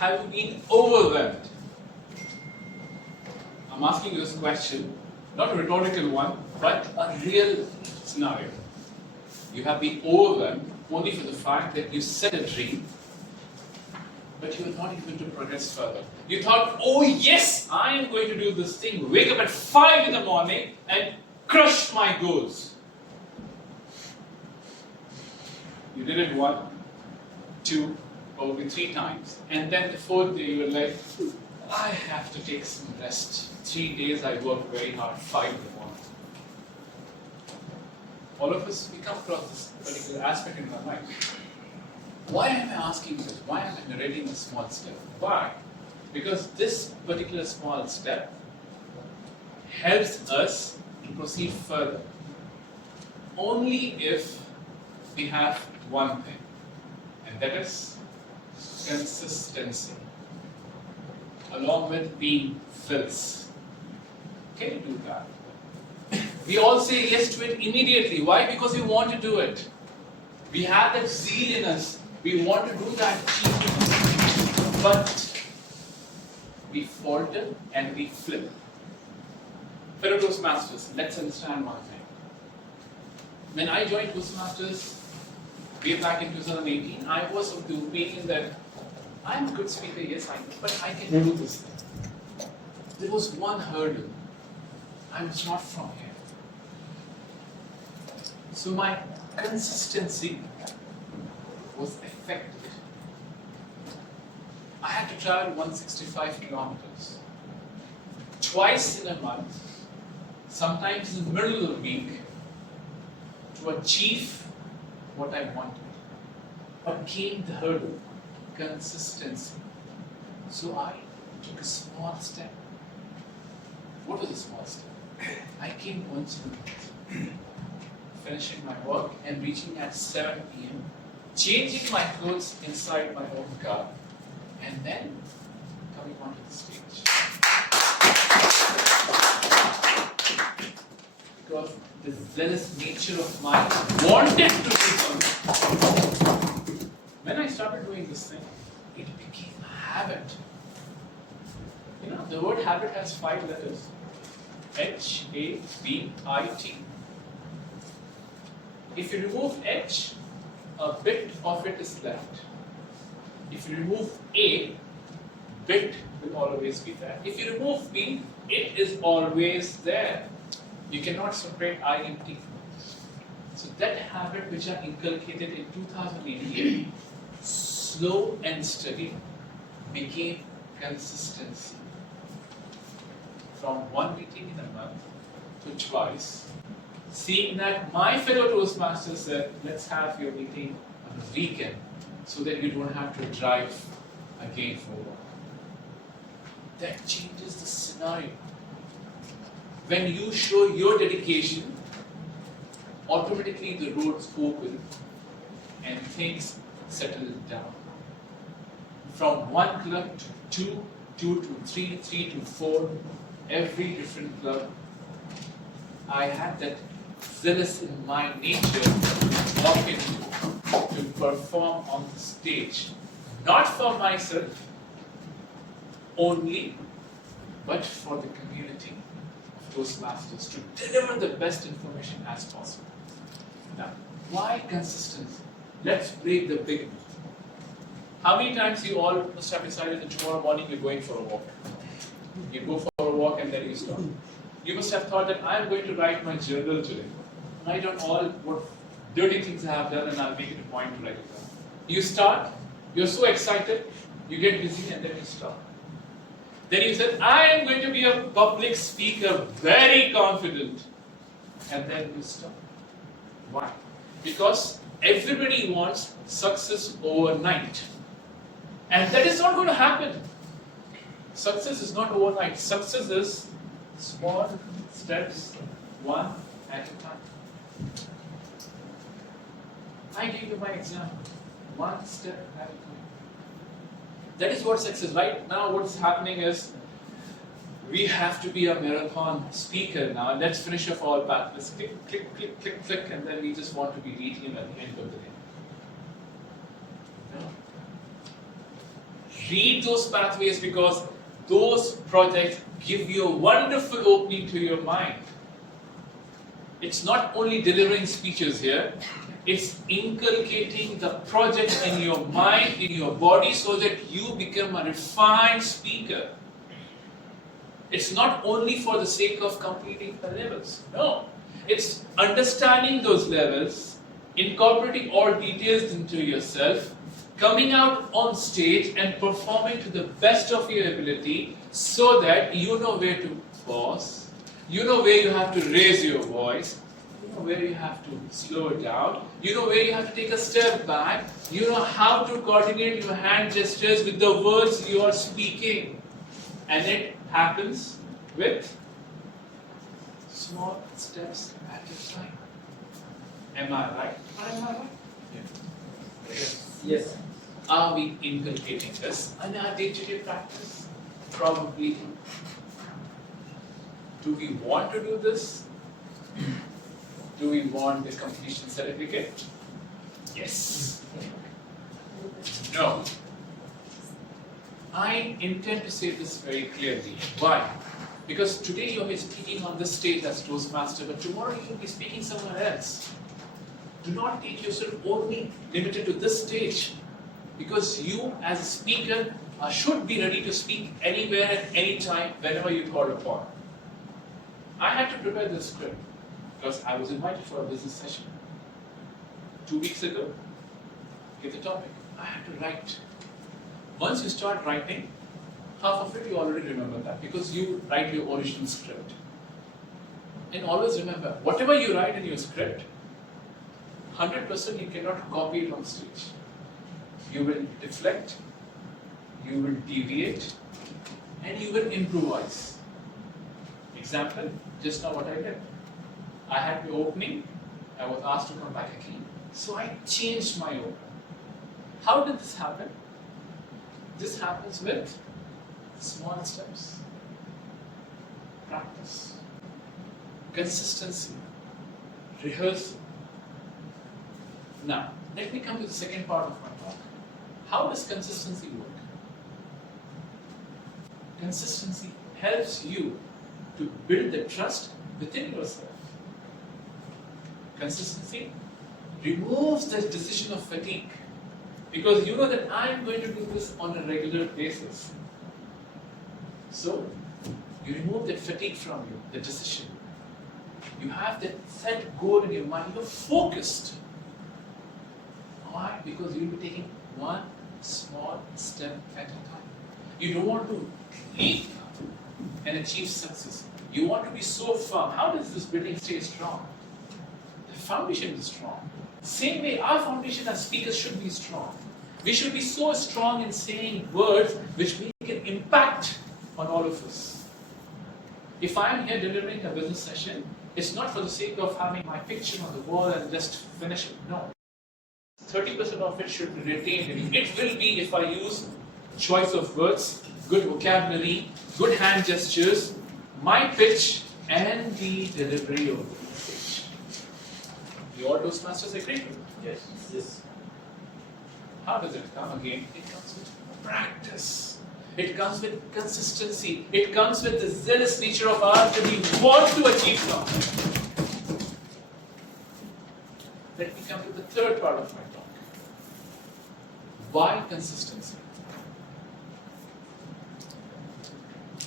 have you been overwhelmed? I'm asking you this question, not a rhetorical one, but a real scenario. You have been overwhelmed only for the fact that you set a dream, but you are not able to progress further. You thought, oh yes, I am going to do this thing, wake up at 5 in the morning and crush my goals. You did it 1, 2, probably 3 times. And then the 4th day you were like, I have to take some rest. 3 days I worked very hard, 5 in the morning. All of us, we come across this particular aspect in our life. Why am I asking this? Why am I narrating a small step? Why? Because this particular small step helps us to proceed further. Only if we have one thing, and that is consistency, along with being zealous. Can you do that? We all say yes to it immediately. Why? Because we want to do it. We have that zeal in us. We want to do that achievement. But we falter and we flip. Fellow Toastmasters, let's understand one thing. When I joined Toastmasters way back in 2018, I was of the opinion that I'm a good speaker, yes I know, but I can do this thing. There was one hurdle. I was not from here. So my consistency was affected. I had to travel 165 kilometers. Twice in a month, sometimes in the middle of the week, to achieve what I wanted. But came the hurdle, consistency. So I took a small step. What was a small step? I came once a month, finishing my work and reaching at 7 p.m., changing my clothes inside my own car, and then coming onto the stage. Because the zealous nature of mine wanted to do something. When I started doing this thing, it became a habit. You know, the word habit has 5 letters. H-A-B-I-T. If you remove H, a bit of it is left. If you remove A, bit will always be there. If you remove B, it is always there. You cannot separate I and T. So that habit which I inculcated in 2018, slow and steady, became consistency. From 1 meeting in a month to twice, seeing that my fellow Toastmasters said, let's have your meeting on the weekend so that you don't have to drive again for work. That changes the scenario. When you show your dedication, automatically the roads open and things settle down. From 1 club to 2, 2 to 3, 3 to 4, every different club, I had that zealous in my nature to walk into, to perform on the stage, not for myself only, but for the community of Toastmasters, to deliver the best information as possible. Now, why consistency? Let's break the big myth. How many times you all must have decided that tomorrow morning you're going for a walk? You go for a walk and then you stop. You must have thought that I'm going to write my journal today. Write down all what dirty things I have done and I'll make it a point to write it down. You start, you're so excited, you get busy and then you stop. Then you said, I am going to be a public speaker, very confident. And then you stop. Why? Because everybody wants success overnight. And that is not going to happen. Success is not overnight. Success is small steps, one at a time. I gave you my example. One step at a time. That is what success is. Right now what's happening is we have to be a marathon speaker now. Let's finish off all path. Let's click, click, click, click, click, and then we just want to be reading at the end of the day. No. Read those pathways because those projects give you a wonderful opening to your mind. It's not only delivering speeches here, it's inculcating the project in your mind, in your body, so that you become a refined speaker. It's not only for the sake of completing the levels. No. It's understanding those levels, incorporating all details into yourself, coming out on stage and performing to the best of your ability so that you know where to pause, you know where you have to raise your voice, you know where you have to slow it down, you know where you have to take a step back, you know how to coordinate your hand gestures with the words you are speaking. And it happens with small steps at a time. Am I right? Am I right? Yes. Are we inculcating this in our day-to-day practice? Probably. Do we want to do this? Do we want the completion certificate? Yes. No. I intend to say this very clearly. Why? Because today you are speaking on this stage as Toastmaster, but tomorrow you will be speaking somewhere else. Do not take yourself only limited to this stage, because you as a speaker should be ready to speak anywhere at any time whenever you call upon. I had to prepare this script because I was invited for a business session 2 weeks ago. Give the topic. I had to write. Once you start writing, half of it you already remember that because you write your original script. And always remember, whatever you write in your script, 100% you cannot copy it on stage. You will deflect, you will deviate, and you will improvise. Example, just now what I did. I had the opening, I was asked to come back again, so I changed my opening. How did this happen? This happens with small steps, practice, consistency, rehearsal. Now, let me come to the second part of my talk. How does consistency work? Consistency helps you to build the trust within yourself. Consistency removes the decision of fatigue because you know that I am going to do this on a regular basis. So, you remove that fatigue from you, the decision. You have that set goal in your mind, you're focused. Why? Because you'll be taking one small step at a time. You don't want to leap and achieve success. You want to be so firm. How does this building stay strong? The foundation is strong. Same way, our foundation as speakers should be strong. We should be so strong in saying words which make an impact on all of us. If I'm here delivering a business session, it's not for the sake of having my picture on the wall and just finish it. No. 30% of it should be retained in you. It will be if I use choice of words, good vocabulary, good hand gestures, my pitch, and the delivery of the message. You all Toastmasters agree? Yes. Yes. How does it come again? It comes with practice. It comes with consistency. It comes with the zealous nature of ours that we want to achieve something. Let me come to the third part of my talk. Why consistency?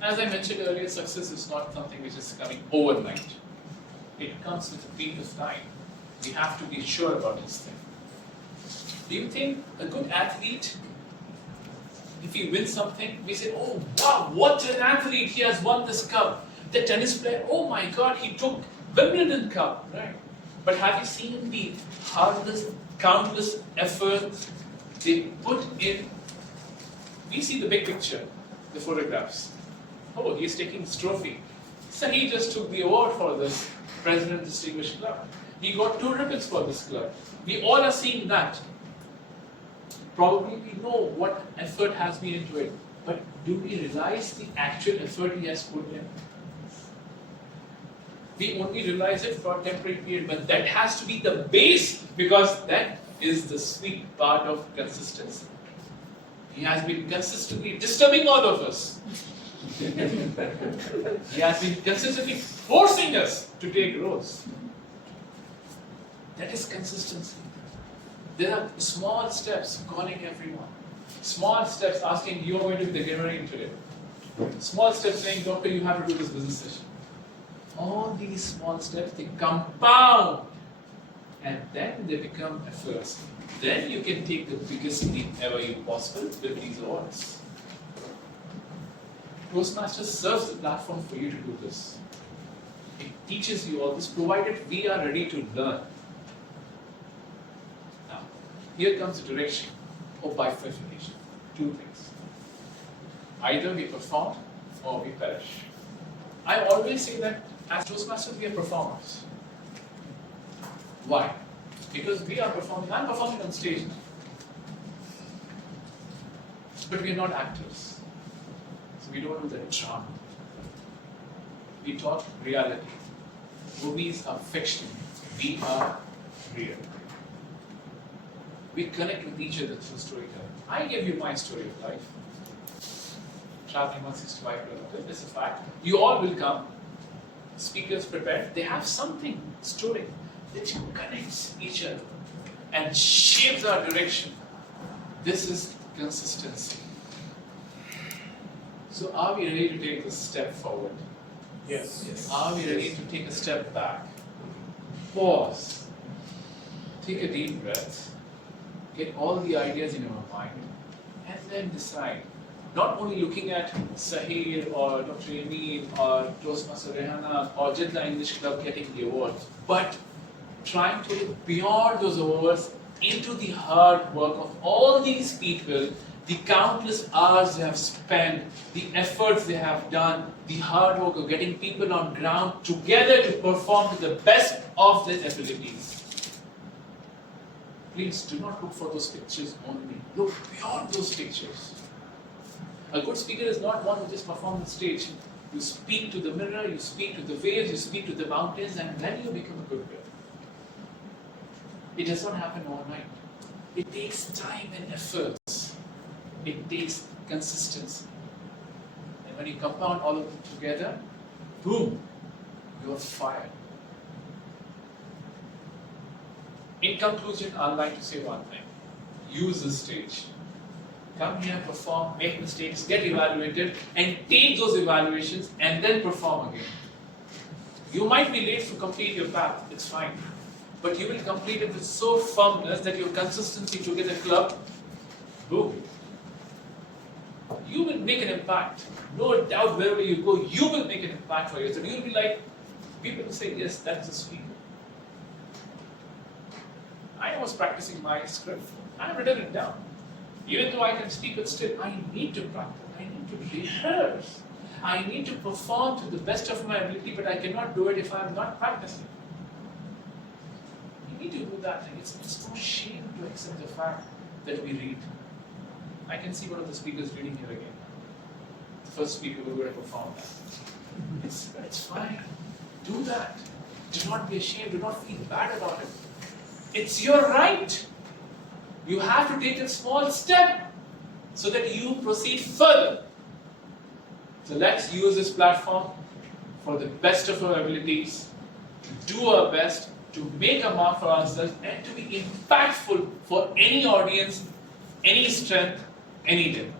As I mentioned earlier, success is not something which is coming overnight. It comes with a period of time. We have to be sure about this thing. Do you think a good athlete, if he wins something, we say, oh wow, what an athlete, he has won this cup. The tennis player, oh my God, he took Wimbledon cup, right? But have you seen the countless efforts they put in? We see the big picture, the photographs. Oh, he's taking this trophy. So he just took the award for this President Distinguished Club. He got 2 ribbons for this club. We all are seeing that. Probably we know what effort has been into it. But do we realize the actual effort he has put in? We only realize it for a temporary period, but that has to be the base because that is the sweet part of consistency. He has been consistently disturbing all of us. He has been consistently forcing us to take roles. That is consistency. There are small steps calling everyone. Small steps asking, you are going to be the grammarian today. Small steps saying, doctor, you have to do this business session. All these small steps, they compound. And then they become efforts. Then you can take the biggest leap ever possible with these awards. Toastmasters serves the platform for you to do this. It teaches you all this, provided we are ready to learn. Now, here comes the direction of bifurcation. Two things. Either we perform or we perish. I always say that as Toastmasters, we are performers. Why? Because we are performing, I'm performing on stage now. But we are not actors. So we don't do the drama. We talk reality. Movies are fiction. We are real. We connect with each other through storytelling. I give you my story of life. Traveling 165 kilometers, this is a fact. You all will come. Speakers prepared. They have something, story, that connects each other and shapes our direction. This is consistency. So are we ready to take this step forward? Yes. Are we ready to take a step back? Pause. Take a deep breath. Get all the ideas in your mind and then decide. Not only looking at Sahil or Dr. Yaminuddin or Toastmaster Rehana or Jitla English Club getting the awards, but trying to look beyond those awards into the hard work of all these people, the countless hours they have spent, the efforts they have done, the hard work of getting people on ground together to perform to the best of their abilities. Please do not look for those pictures only. Look beyond those pictures. A good speaker is not one who just performs on stage. You speak to the mirror, you speak to the waves, you speak to the mountains, and then you become a good girl. It does not happen overnight. It takes time and efforts. It takes consistency. And when you compound all of them together, boom, you're fired. In conclusion, I'd like to say one thing. Use the stage. Come here, perform, make mistakes, get evaluated, and take those evaluations and then perform again. You might be late to complete your path, it's fine. But you will complete it with so firmness that your consistency to get a club, boom. You will make an impact. No doubt wherever you go, you will make an impact for yourself. You will be like, people will say, yes, that's a speaker. I was practicing my script. I have written it down. Even though I can speak, but still, I need to practice. I need to rehearse. I need to perform to the best of my ability, but I cannot do it if I am not practicing. You need to do that thing. It's no shame to accept the fact that we read. I can see one of the speakers reading here again. The first speaker who would have performed that. It's fine. Do that. Do not be ashamed. Do not feel bad about it. It's your right. You have to take a small step so that you proceed further. So let's use this platform for the best of our abilities, to do our best, to make a mark for ourselves, and to be impactful for any audience, any strength, any day.